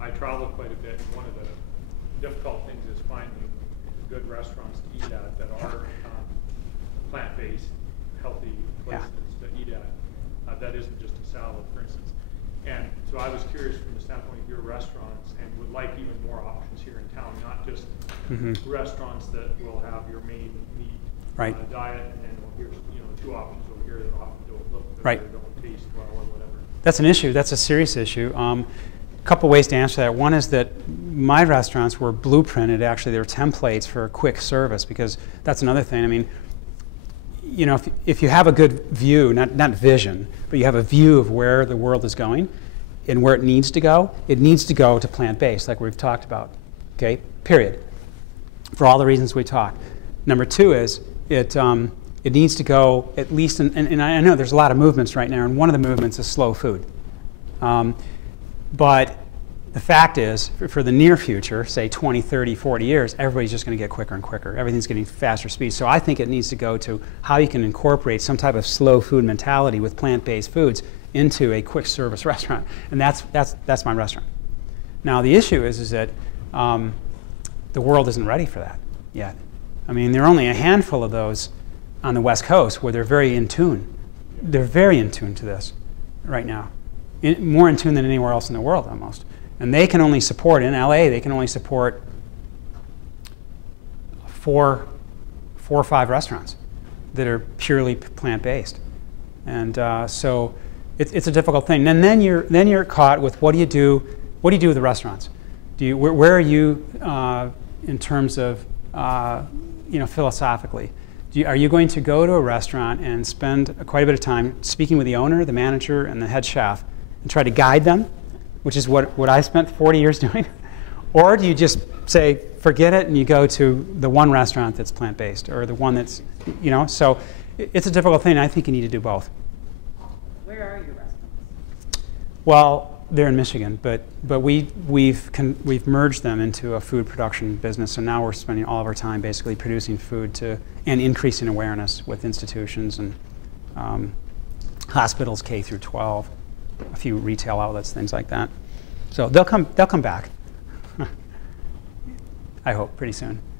I travel quite a bit, and one of the difficult things is finding good restaurants to eat at that are plant-based, healthy places to eat at. That isn't just a salad, for instance. And so I was curious from the standpoint of your restaurants, and would like even more options here in town, not just restaurants that will have your main meat diet, and then here's 2 options over here that often don't look good or don't taste well or whatever. That's an issue. That's a serious issue. A couple ways to answer that. One is that my restaurants were blueprinted. Actually, they were templates for quick service, because that's another thing. I mean, if you have a good view, not vision, but you have a view of where the world is going and where it needs to go to plant-based, like we've talked about. Okay, period. For all the reasons we talked. Number 2 is it needs to go at least, and I know there's a lot of movements right now, and one of the movements is slow food. But the fact is, for the near future, say 20, 30, 40 years, everybody's just going to get quicker and quicker. Everything's getting faster speed. So I think it needs to go to how you can incorporate some type of slow food mentality with plant-based foods into a quick service restaurant. And that's my restaurant. Now the issue is that the world isn't ready for that yet. I mean, there are only a handful of those on the West Coast where they're very in tune. They're very in tune to this right now. More in tune than anywhere else in the world, almost. And they can only support, in LA, they can only support 4 or 5 restaurants that are purely plant-based. And so it's a difficult thing. And then you're caught with what do you do with the restaurants? Where are you in terms of philosophically? Are you going to go to a restaurant and spend quite a bit of time speaking with the owner, the manager, and the head chef and try to guide them, which is what I spent 40 years doing? Or do you just say, forget it, and you go to the one restaurant that's plant-based, or the one that's, so it's a difficult thing. I think you need to do both. Where are your restaurants? Well, they're in Michigan, but we've merged them into a food production business, so now we're spending all of our time basically producing food and increasing awareness with institutions and hospitals K through 12, a few retail outlets, things like that. So they'll come back. I hope pretty soon.